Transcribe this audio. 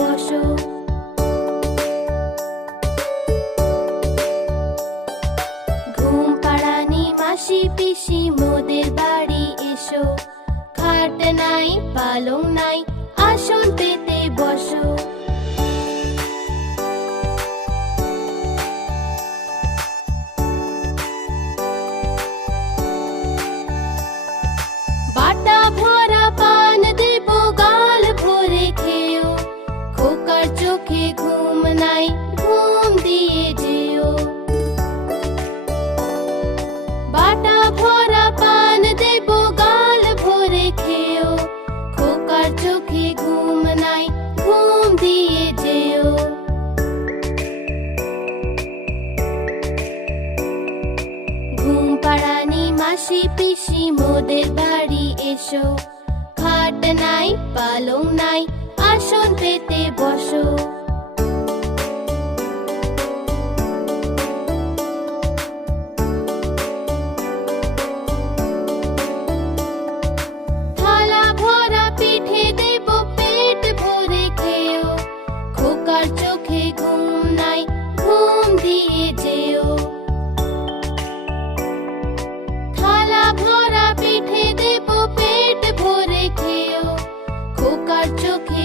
বসো। ঘুম পাড়ানি মাসি পিসি মোদের বাড়ি এসো। খাট নাই পালং নাই আসন পেতে বসো। বাটা ভরা পান দেব গাল ভরে খেও। খোকার চোখে ঘুম নাই ঘুম দিয়ে যেও। বাটা ভরা পান দেব গাল ভরে খেও। খোকার চোখে ঘুম নাই ঘুম দিয়ে যেও। ঘুম পাড়ানি মাসি পিসি মোদের বাড়ি এসো। খাট নাই পালং নাই আসন পেতে বসো। থালা ভরা পিঠে দেব পেট ভরে খেও। খোকার চোখে ঘুম নাই ঘুম দিয়ে যেও। থালা ভরা পিঠে দেব পেট ভরে খেও। খোকার চোখে